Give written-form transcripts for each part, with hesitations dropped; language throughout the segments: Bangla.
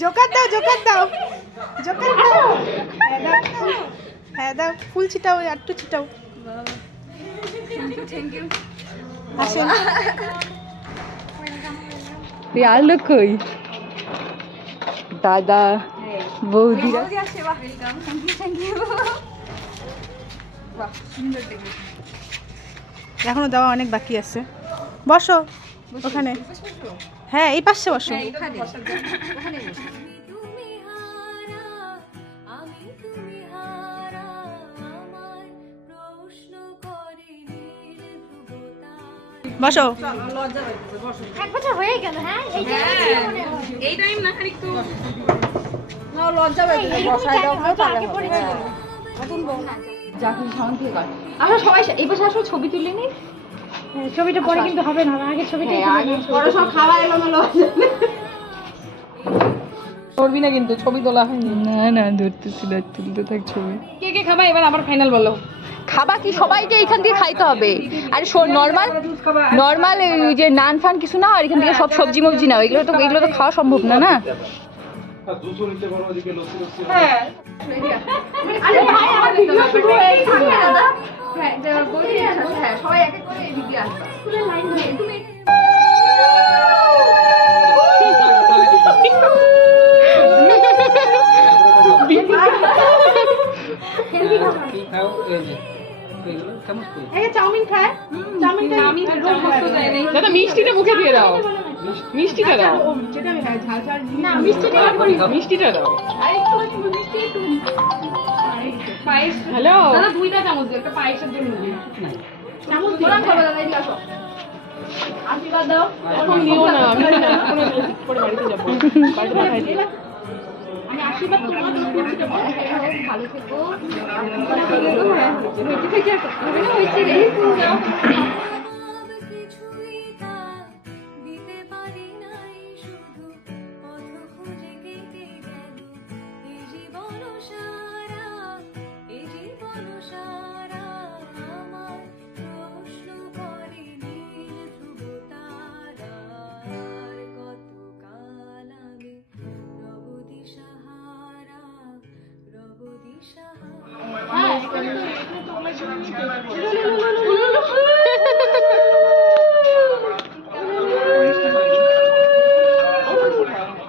জোকার দাও জোকার দাও জোকার দাও হ্যাঁ দাও ফুল ছিটাও একটু ছিটাও থ্যাংক ইউ আসেন यार लोग कोई दादा বৌদিরা এখনো দেওয়া অনেক বাকি আছে বসো ওখানে হ্যাঁ এই পাশে বসো বসো এক বছর হয়ে গেল হ্যাঁ এই টাইম না একটু না লজ্জা পাইছে বসায় দাও তো আগে পড়েছিল জাকির সামনে থেকে কর আমরা সবাই এই বছর আসলে ছবি তুলে নি ছবিটা পরে কিন্তু হবে না আগে ছবিটা আগে পরে সব খাওয়া এলোমেলো করবি না কিন্তু ছবি তোলা হয়নি না না ধরতেছিল তুলতে থাক ছবি কে কে খাবা এবার আবার ফাইনাল বলো খাবা কি সবাইকে এইখান থেকে খাইতে হবে আর নরমাল নরমাল যে নান ফান কিছু না আর এখান থেকে সব সবজি মবজি নাও এগুলো তো খাওয়া সম্ভব না না হ্যাঁ আরে ভাই আমার ভিডিও শুরু হয়ে গেছে দাদা হ্যাঁ হ্যাঁ সবাই এক এক করে ভিডিও আসবে স্কুলের লাইন ধরে তুমি চাউমিন খায় দাদা মিষ্টিটা মুখে দিয়ে দাও মিষ্টিটা দাও যেটা আমি খাই ঝাল ঝাল না মিষ্টিটা মিষ্টিটা দাও মিষ্টি একটু পায়েস হ্যালো দাদা দুইটা চামচ দিও একটা পায়েসের জন্য চামচ দিও দাদা এই আসো আশীর্বাদ দাও এখন নিও না আমি পরে বাড়িতে যাব বাড়িতে খাই দিই আমি আশীর্বাদ তোমার দিচ্ছি ভালো থেকো হয়েছে থেকে হয়েছে রে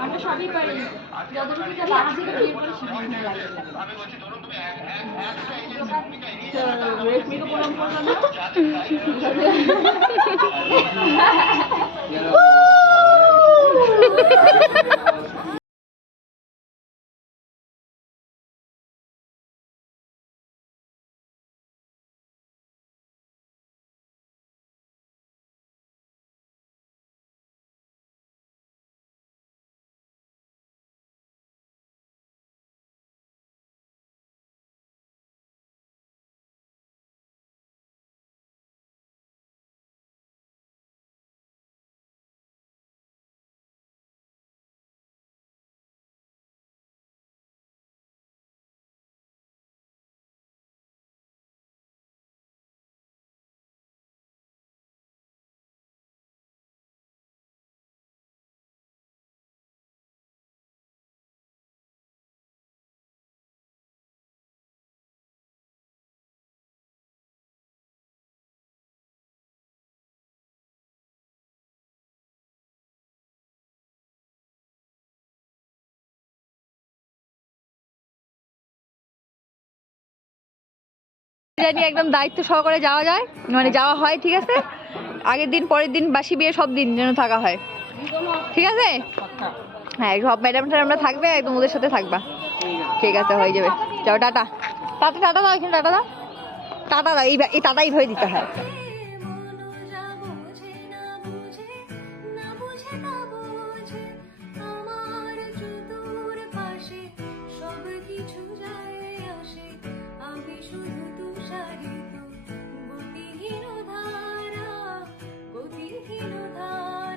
আমরা সবই পারি যতটুকু যা লাগছে তো বিয়ের পরে শিখে না লাগে রেশমিকে প্রণাম করলাম না জানি একদম দায়িত্ব সহকারে যাওয়া যায় মানে যাওয়া হয় ঠিক আছে আগের দিন পরের দিন বাসি বিয়ে সব দিন যেন থাকা হয় ঠিক আছে হ্যাঁ সব ম্যাডামটা আমরা থাকবে একদম ওদের সাথে থাকবা ঠিক আছে হয়ে যাবে যাও টাটা টাটা টাটা দাও এখানে টাটা দাও টাটা দাও এই টাটা এইভাবে দিতে হয়